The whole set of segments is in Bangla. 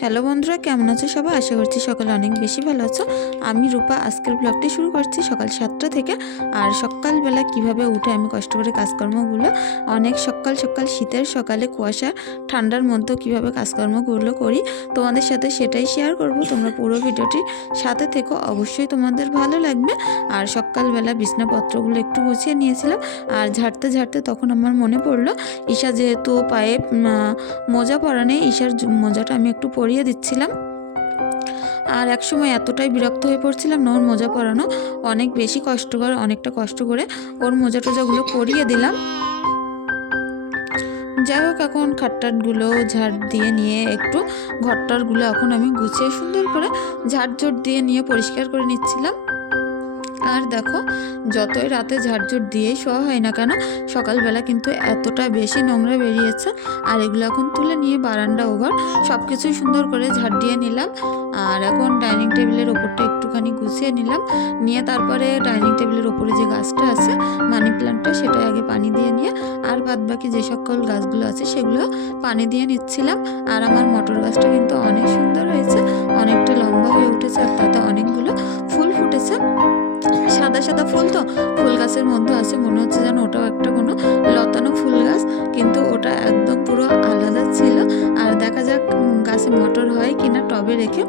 হ্যালো বন্ধুরা, কেমন আছো সবাই? আশা করছি সকালে অনেক বেশি ভালো আছো। আমি রূপা, আজকের ব্লগটি শুরু করছি সকাল সাতটা থেকে। আর সকালবেলা কীভাবে উঠে আমি কষ্ট করে কাজকর্মগুলো অনেক সকাল সকাল সকাল শীতের সকালে কুয়াশা, ঠান্ডার মধ্যেও কীভাবে কাজকর্মগুলো করি, তোমাদের সাথে সেটাই শেয়ার করব। তোমরা পুরো ভিডিওটির সাথে থেকো। অবশ্যই তোমাদের ভালো লাগবে। আর সকালবেলা বিছনাপত্রগুলো একটু গুছিয়ে নিয়েছিলাম। আর ঝাড়তে ঝাড়তে তখন আমার মনে পড়ল, ঈশা যেহেতু পায়ে মোজা পরা নেই, ঈশার মোজাটা আমি একটু পরিয়ে দিচ্ছিলাম। আর একসময় এতটাই বিরক্ত হয়ে পড়ছিলাম না ওর মোজা পরানো। অনেক বেশি কষ্টকর অনেকটা কষ্ট করে ওর মোজা টোজাগুলো পরিয়ে দিলাম। যাই হোক, এখন খাটটাটগুলো ঝাড় দিয়ে নিয়ে একটু ঘরটারগুলো এখন আমি গুছিয়ে সুন্দর করে ঝাড় ঝাড়ঝোট দিয়ে নিয়ে পরিষ্কার করে নিচ্ছিলাম। আর দেখো, যতই রাতে ঝাড়ঝুট দিয়েই শোয়া হয় না কেন, সকালবেলা কিন্তু এতটা বেশি নোংরা বেরিয়েছে। আর এগুলো এখন তুলে নিয়ে বারান্দা ওভার সব কিছুই সুন্দর করে ঝাড় দিয়ে নিলাম। আর এখন ডাইনিং টেবিলের ওপরটা একটুখানি গুছিয়ে নিলাম। নিয়ে তারপরে ডাইনিং টেবিলের ওপরে যে গাছটা আছে, মানি প্ল্যান্টটা সেটা আগে পানি দিয়ে নিয়ে, আর বাদ বাকি যে সকল গাছগুলো আছে, সেগুলো পানি দিয়ে নিচ্ছিলাম। আর আমার মটর গাছটা কিন্তু অনেক সুন্দর হয়েছে, অনেকটা লম্বা হয়ে উঠেছে, আর তাতে ফুটেছে সাদা ফুল তো, ফুল গাছের মধ্যে আছে, মনে হচ্ছে যেন ওটাও একটা কোনো লতানো ফুল গাছ, কিন্তু ওটা একদম পুরো আলাদা ছিল। আর দেখা যাক গাছে মটর হয় কিনা টবে রেখে।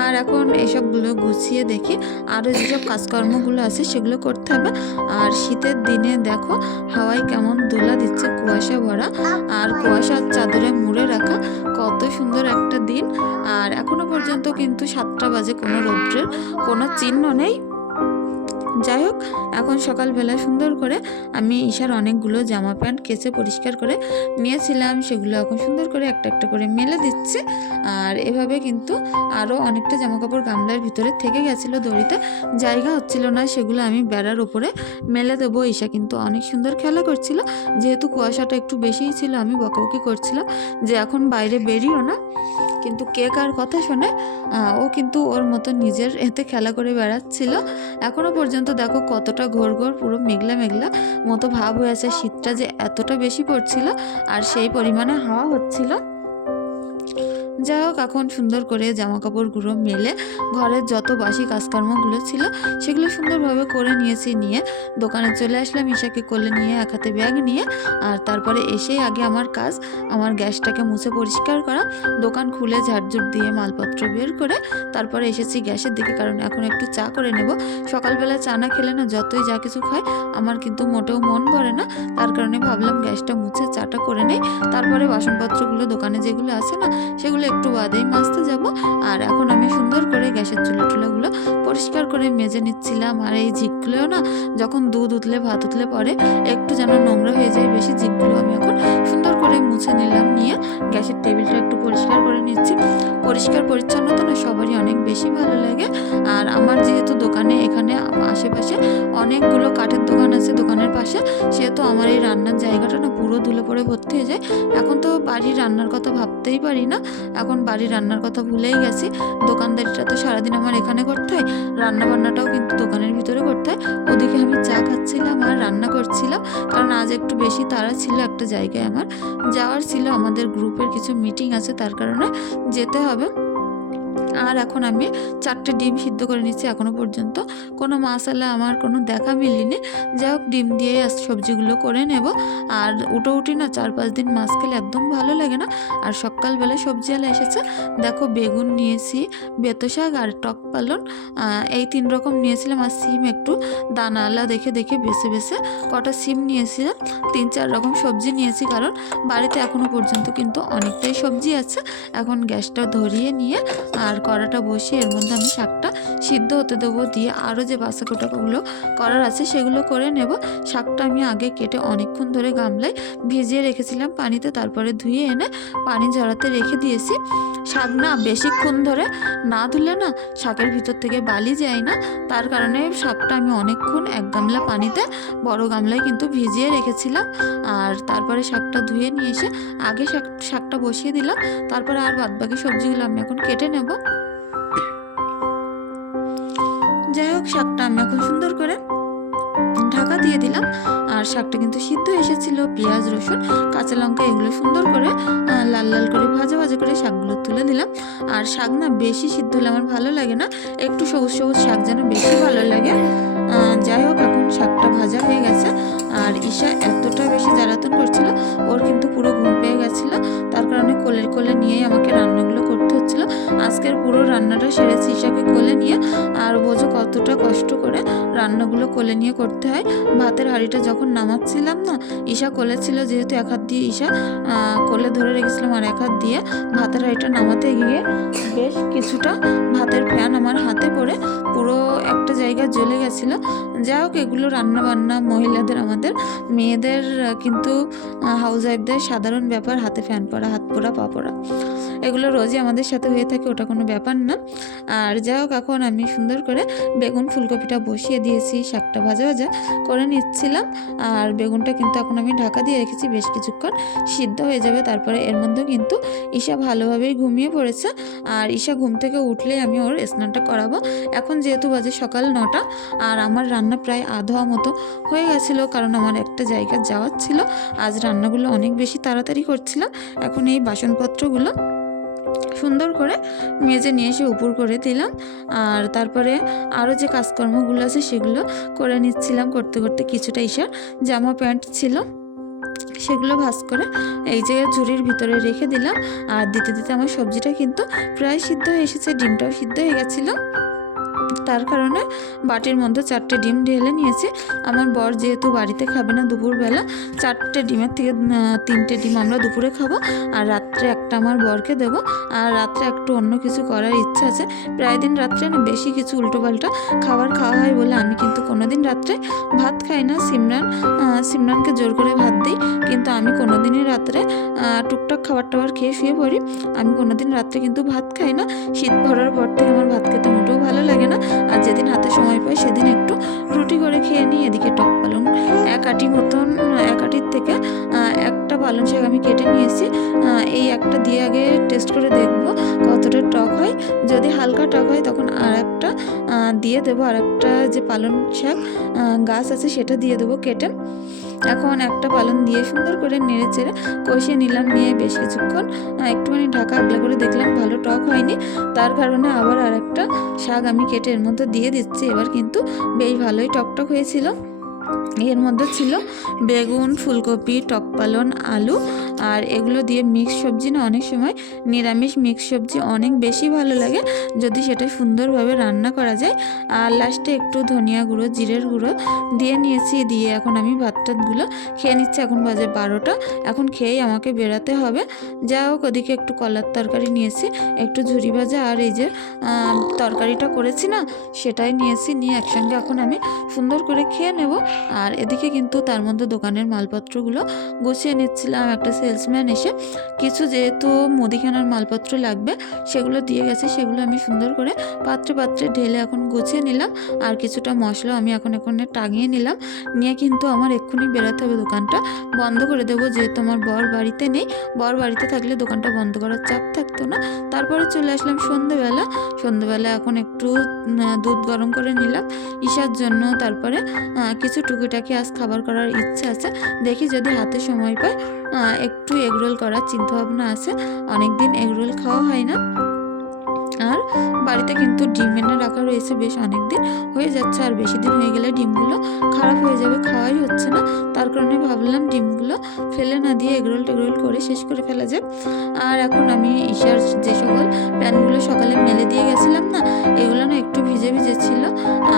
আর এখন এসবগুলো গুছিয়ে দেখি। আরও যেসব কাজকর্মগুলো আছে, সেগুলো করতে হবে। আর শীতের দিনে দেখো, হাওয়ায় কেমন দোলা দিচ্ছে কুয়াশা ভরা। আর কুয়াশার চাদরে মুড়ে রাখা, কত সুন্দর একটা দিন। আর এখনও পর্যন্ত কিন্তু সাতটা বাজে কোনো রৌদ্রের কোনো চিহ্ন নেই। যাই হোক, এখন সকালবেলা সুন্দর করে আমি ঈশার অনেকগুলো জামা প্যান্ট কেচে পরিষ্কার করে নিয়েছিলাম। সেগুলো এখন সুন্দর করে একটা একটা করে মেলে দিচ্ছে। আর এভাবে কিন্তু আরও অনেকটা জামা কাপড় গামলার ভিতরে থেকে গেছিল দড়িতে। জায়গা হচ্ছিল না, সেগুলো আমি বেড়ার ওপরে মেলে দেবো। ঈশা কিন্তু অনেক সুন্দর খেলা করছিল। যেহেতু কুয়াশাটা একটু বেশিই ছিল, আমি বকাবকি করছিলাম যে এখন বাইরে বেরিও না। কিন্তু কে কার কথা শোনে ও কিন্তু ওর মতো নিজের এতে খেলা করে বেড়াচ্ছিল। এখনও পর্যন্ত দেখো কতটা ঘোর ঘোর, পুরো মেঘলা মেঘলা মতো ভাব হয়ে আছে। শীতটা যে এতটা বেশি পড়ছিল আর সেই পরিমাণে হাওয়া হচ্ছিল। যাই হোক, এখন সুন্দর করে জামা কাপড়গুলো মেলে ঘরের যত বাসি কাজকর্মগুলো ছিল, সেগুলো সুন্দরভাবে করে নিয়েছি, নিয়ে দোকানে চলে আসলাম, ঈশাকে কোলে নিয়ে এক হাতে ব্যাগ নিয়ে আর তারপরে এসে আগে আমার কাজ, আমার গ্যাসটাকে মুছে পরিষ্কার করা, দোকান খুলে ঝাড়ঝুট দিয়ে মালপত্র বের করে তারপরে এসেছি গ্যাসের দিকে, কারণ এখন একটু চা করে নেব। সকালবেলা চা না খেলে না যতই যা কিছু খায় আমার কিন্তু মোটেও মন ভরে না। তার কারণে ভাবলাম গ্যাসটা মুছে চাটা করে নেই। তারপরে বাসনপত্রগুলো দোকানে যেগুলো আছে না, সেগুলো একটু বাদেই মাছতে যাব। আর এখন আমি সুন্দর করে গ্যাসের চুলা টুলাগুলো পরিষ্কার করে মেজে নিচ্ছিলাম। আর এই ঝিকগুলোও না, যখন দুধ উতলে, ভাত উতলে পরে একটু যেন নোংরা হয়ে যায়, বেশি ঝিকগুলো আমি এখন সুন্দর করে মুছে নিলাম নিয়ে গ্যাসের টেবিলটা একটু পরিষ্কার করে নিচ্ছি। পরিষ্কার, পরিচ্ছন্নতা না সবারই অনেক বেশি ভালো লাগে। আর আমার যেহেতু দোকানে এখানে আশেপাশে অনেকগুলো কাঠের দোকান আছে দোকানের পাশে, সেহেতু আমার এই রান্নার জায়গাটা না পুরো ধুলো পড়ে ভর্তি হয়ে যায়। এখন তো বাড়ির রান্নার কথা ভাবতেই পারি না। এখন বাড়ির রান্নার কথা ভুলেই গেছি। দোকানদারিটা তো সারাদিন আমার এখানে করতে হয় রান্না বান্নাটাও কিন্তু দোকানের ভিতরে করতে হয়। ওদিকে আমার আর রান্না করছিলাম, কারণ আজ একটু বেশি তাড়া ছিল একটা জায়গায় আমার। যাওয়ার ছিল আমাদের গ্রুপের কিছু মিটিং আছে, তার কারণে যেতে হবে। আর এখন আমি চারটে ডিম সিদ্ধ করে নিচ্ছি এখনও পর্যন্ত। কোনো মশলা আমার কোনো দেখা মিলিনি। যাই হোক, ডিম দিয়ে সবজিগুলো করে নেব। আর উটো উঠি না, চার পাঁচ দিন মাছ খেলে একদম ভালো লাগে না। আর সকালবেলা সবজিওয়ালা এসেছে। দেখো, বেগুন নিয়েছি, বেতো শাক আর টক পালন। এই তিন রকম নিয়েছিলাম আর সিম একটু। দানাওয়ালা দেখে দেখে বেছে বেছে কটা সিম নিয়েছিলাম। তিন চার রকম সবজি নিয়েছি কারণ বাড়িতে এখনও পর্যন্ত কিন্তু অনেকটাই সবজি আছে। এখন গ্যাসটা ধরিয়ে নিয়ে আর কড়াটা বসিয়ে এর মধ্যে আমি শাকটা সিদ্ধ হতে দেবো দিয়ে আরও যে বাসা কোটাগুলো করার আছে সেগুলো করে নেব। শাকটা আমি আগে কেটে অনেকক্ষণ ধরে গামলায় ভিজিয়ে রেখেছিলাম পানিতে, তারপরে ধুয়ে এনে পানি ঝরাতে রেখে দিয়েছি। শাক না বেশিক্ষণ ধরে না ধুলে না শাকের ভিতর থেকে বালি যায় না। তার কারণে শাকটা আমি অনেকক্ষণ এক গামলা পানিতে, বড় গামলায় কিন্তু ভিজিয়ে রেখেছিলাম। আর তারপরে শাকটা ধুয়ে নিয়ে এসে আগে শাক, শাকটা বসিয়ে দিলাম। তারপরে আর বাদবাকি সবজিগুলো আমি এখন কেটে নেব। যাই হোক, শাকটা আমি এখন সুন্দর করে ঢাকা দিয়ে দিলাম। আর শাকটা কিন্তু সিদ্ধ এসেছিল, পেঁয়াজ, রসুন, কাঁচা লঙ্কা এগুলো সুন্দর করে লাল লাল করে ভাজা ভাজা করে শাকগুলো তুলে দিলাম আর শাক না বেশি সিদ্ধ হলে আমার ভালো লাগে না, একটু সবুজ সবুজ শাক যেন বেশি ভালো লাগে। যাই হোক, এখন শাকটা ভাজা হয়ে গেছে। আর ঈশা এতটা বেশি জ্বালাতন করছিল, ওর কিন্তু পুরো ঘুম পেয়ে গেছিল। তার কারণে কোলের কোলে নিয়েই আমাকে হচ্ছিল আজকের পুরো রান্নাটা সেরেছি ঈশাকে কোলে নিয়ে আর বোঝো কতটা কষ্ট করে রান্নাগুলো কোলে নিয়ে করতে হয়। ভাতের হাঁড়িটা যখন নামাচ্ছিলাম না, ঈশা কোলে ছিল যেহেতু এক হাত দিয়ে ঈশা কোলে ধরে রেখেছিলাম আর এক হাত দিয়ে ভাতের হাঁড়িটা নামাতে গিয়ে বেশ কিছুটা ভাতের ফ্যান আমার হাতে পড়ে পুরো একটা জায়গা জ্বলে গেছিল। যাই হোক, এগুলো রান্না বান্না মহিলাদের, আমাদের মেয়েদের কিন্তু হাউস ওয়াইফদের সাধারণ ব্যাপার, হাতে ফ্যান পড়া হাত পোড়া পা পোড়া এগুলো রোজই আমাদের সাথে হয়ে থাকে ওটা কোনো ব্যাপার না। আর যাই হোক, এখন আমি সুন্দর করে বেগুন ফুলকপিটা বসিয়ে দিয়েছি, শাকটা ভাজা ভাজা করে নিচ্ছিলাম। আর বেগুনটা কিন্তু এখন আমি ঢাকা দিয়ে রেখেছি, বেশ কিছুক্ষণ সিদ্ধ হয়ে যাবে। তারপরে এর মধ্যেও কিন্তু ঈশা ভালোভাবেই ঘুমিয়ে পড়েছে। আর ঈশা ঘুম থেকে উঠলেই আমি ওর স্নানটা করাবো। এখন যেহেতু বাজে সকাল নটা, আর আমার রান্না প্রায় আধোয়া মতো হয়ে গেছিল, কারণ আমার একটা জায়গা যাওয়ার ছিল। আজ রান্নাগুলো অনেক বেশি তাড়াতাড়ি করছিলাম। এখন এই বাসনপত্রগুলো সুন্দর করে মেজে নিয়ে এসে উপর করে দিলাম। আর তারপরে আরও যে কাজকর্মগুলো আছে সেগুলো করে নিচ্ছিলাম করতে করতে কিছুটা ইসার জামা প্যান্ট ছিল, সেগুলো ভাজ করে এই যে ঝুড়ির ভিতরে রেখে দিলাম। আর দিতে দিতে আমার সবজিটা কিন্তু প্রায় সিদ্ধ হয়ে এসেছে, ডিমটাও সিদ্ধ হয়ে গেছিল। তার কারণে বাটির মধ্যে চারটে ডিম ঢেলে নিয়েছি। আমার বর যেহেতু বাড়িতে খাবে না দুপুরবেলা, চারটে ডিমের থেকে তিনটে ডিম আমরা দুপুরে খাব আর রাত্রে একটা আমার বরকে দেবো। আর রাত্রে একটু অন্য কিছু করার ইচ্ছা আছে। প্রায় দিন রাত্রে না বেশি কিছু উল্টোপাল্টা খাবার খাওয়া হয় বলে আমি কিন্তু কোনোদিন রাত্রে ভাত খাই না। সিমরান সিমরানকে জোর করে ভাত দিই। কিন্তু আমি কোনোদিনই রাত্রে টুকটাক খাবার টাবার খেয়ে শুয়ে পড়ি। আমি কোনোদিন রাত্রে কিন্তু ভাত খাই না। শীত ভরার পর থেকে আমার ভাত খেতে মোটেও ভালো লাগে না। আর যেদিন হাতে সময় পাই সেদিন একটু রুটি করে খেয়ে নিই, এদিকে টক পালং। এক আটি মতন, এক আটির থেকে একটা পালং শাক আমি কেটে নিয়েছি। এই একটা দিয়ে আগে টেস্ট করে দেখব কতটা টক হয়। যদি হালকা টক হয় তখন আর একটা দিয়ে দেবো। আর একটা যে পালং শাক গাছ আছে সেটা দিয়ে দেবো কেটে। এখন একটা পালন দিয়ে সুন্দর করে নেড়ে চেড়ে কষিয়ে নিলাম নিয়ে বেশ কিছুক্ষণ একটুখানি ঢাকা আগলা করে দেখলাম ভালো টক হয়নি। তার কারণে আবার আর একটা শাক আমি কেটে এর মধ্যে দিয়ে দিচ্ছি। এবার কিন্তু বেশ ভালোই টকটক হয়েছিল। এর মধ্যে ছিল বেগুন, ফুলকপি, টক পালন, আলু আর এগুলো দিয়ে মিক্স সবজি না, অনেক সময় নিরামিষ মিক্স সবজি অনেক বেশি ভালো লাগে যদি সেটা সুন্দরভাবে রান্না করা যায়। আর লাস্টে একটু ধনিয়া গুঁড়ো, জিরের গুঁড়ো দিয়ে নিয়েছি, দিয়ে এখন আমি ভাত টাতগুলো খেয়ে নিচ্ছি। এখন বাজে বারোটা, এখন খেয়েই আমাকে বেরাতে হবে। যা হোক, ওদিকে একটু কলার তরকারি নিয়েছি, একটু ঝুরি ভাজা আর এই যে তরকারিটা করেছি না, সেটাই নিয়েছি, নিয়ে একসঙ্গে এখন আমি সুন্দর করে খেয়ে নেব। আর এদিকে কিন্তু তার মধ্যে দোকানের মালপত্রগুলো গুছিয়ে নিচ্ছিলাম। একটা সেলসম্যান এসে কিছু যেহেতু মুদিখানার মালপত্র লাগবে, সেগুলো দিয়ে গেছে, সেগুলো আমি সুন্দর করে পাত্রে পাত্রে ঢেলে এখন গুছিয়ে নিলাম। আর কিছুটা মশলা আমি এখন এখানে টাঙিয়ে নিলাম। নিয়ে কিন্তু আমার এক্ষুনি বেরোতে হবে দোকানটা বন্ধ করে দেবো। যেহেতু আমার বর বাড়িতে নেই, বর বাড়িতে থাকলে দোকানটা বন্ধ করার চাপ থাকতো না। তারপরে চলে আসলাম সন্ধেবেলা। সন্ধেবেলা এখন একটু দুধ গরম করে নিলাম। ঈশার জন্য তারপরে কিছু কিছু টুকিটাকি আজ খাবার করার ইচ্ছা আছে। দেখি যদি হাতে সময় পায় একটু এগরোল করার চিন্তাভাবনা আছে। অনেকদিন এগরোল খাওয়া হয় না। বাড়িতে কিন্তু ডিম এনে রাখা রয়েছে বেশ অনেক দিন হয়ে যাচ্ছে আর বেশি দিন হয়ে গেলে ডিমগুলো খারাপ হয়ে যাবে, খাওয়াই হচ্ছে না। তার কারণে ভাবলাম ডিমগুলো ফেলে না দিয়ে এগরোল টেগরোল করে শেষ করে ফেলা যাক। আর এখন আমি ঈশার যে সকল প্যানগুলো সকালে মেলে দিয়ে গেছিলাম না, এগুলো না একটু ভিজে ভিজে ছিল।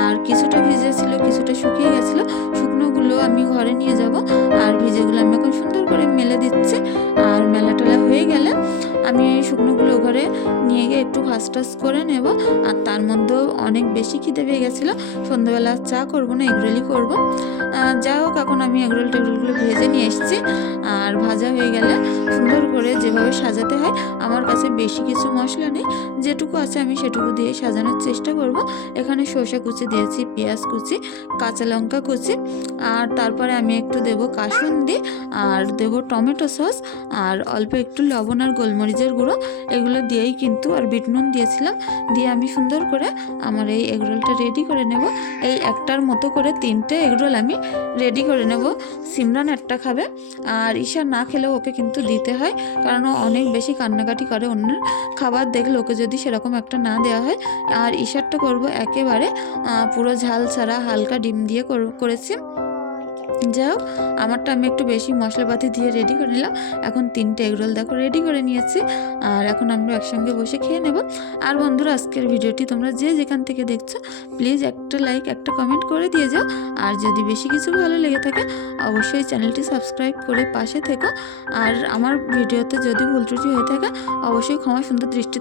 আর কিছুটা ভিজে ছিল, কিছুটা শুকিয়ে গেছিল। শুকনোগুলো আমি ঘরে নিয়ে যাব। আর ভিজেগুলো আমি এখন সুন্দর করে মেলে দিচ্ছি। আর মেলা টেলা হয়ে গেলে আমি ঘরে নিয়ে গিয়ে একটু ফাস টাস করে নেব। আর তার মধ্যেও অনেক বেশি খিদে পেয়ে গেছিল। সন্ধ্যাবেলা চা করব না এগরোলই করব। যাই হোক, এখন আমি এগরোল টেগরোলগুলো ভেজে নিয়ে এসেছি। আর ভাজা হয়ে গেলে সুন্দর করে যেভাবে সাজাতে হয়, আমার কাছে বেশি কিছু মশলা নেই। যেটুকু আছে আমি সেটুকু দিয়ে সাজানোর চেষ্টা করব। এখানে সর্ষে কুচি দিয়েছি, পেঁয়াজ কুচি, কাঁচা লঙ্কা কুচি। আর তারপরে আমি একটু দেবো কাসুন্দি, আর দেবো টমেটো সস, আর অল্প একটু লবণ আর গোলমরিচের গুঁড়ো। এগুলো দিয়েই কিন্তু আর বিট নুন দিয়েছিলাম দিয়ে আমি সুন্দর করে আমার এই এগরোলটা রেডি করে নেব। এই একটার মতো করে তিনটে এগরোল আমি রেডি করে নেব। সিমরান একটা খাবে, আর ঈশা না খেলেও ওকে কিন্তু দিতে হয়, কারণ ও অনেক বেশি কান্নাকাটি করে অন্যের খাবার। দেখলে ওকে যদি সেরকম একটা না দেওয়া হয়, আর ঈশারটা করব একেবারে পুরো ঝাল ছাড়া হালকা ডিম দিয়ে কর- করেছি। যাই হোক, আমারটা আমি একটু বেশি মশলাপাতি দিয়ে রেডি করে নিলাম। এখন তিনটে এগরোল দেখো রেডি করে নিয়েছি। আর এখন আমরা একসঙ্গে বসে খেয়ে নেব। আর বন্ধুরা, আজকের ভিডিওটি তোমরা যে যেখান থেকে দেখছ প্লিজ একটা লাইক একটা কমেন্ট করে দিয়ে যাও। আর যদি বেশি কিছু ভালো লেগে থাকে, অবশ্যই চ্যানেলটি সাবস্ক্রাইব করে পাশে থেকো। আর আমার ভিডিওতে যদি ভুল ত্রুটি হয়ে থাকে, অবশ্যই ক্ষমা সুন্দর দৃষ্টি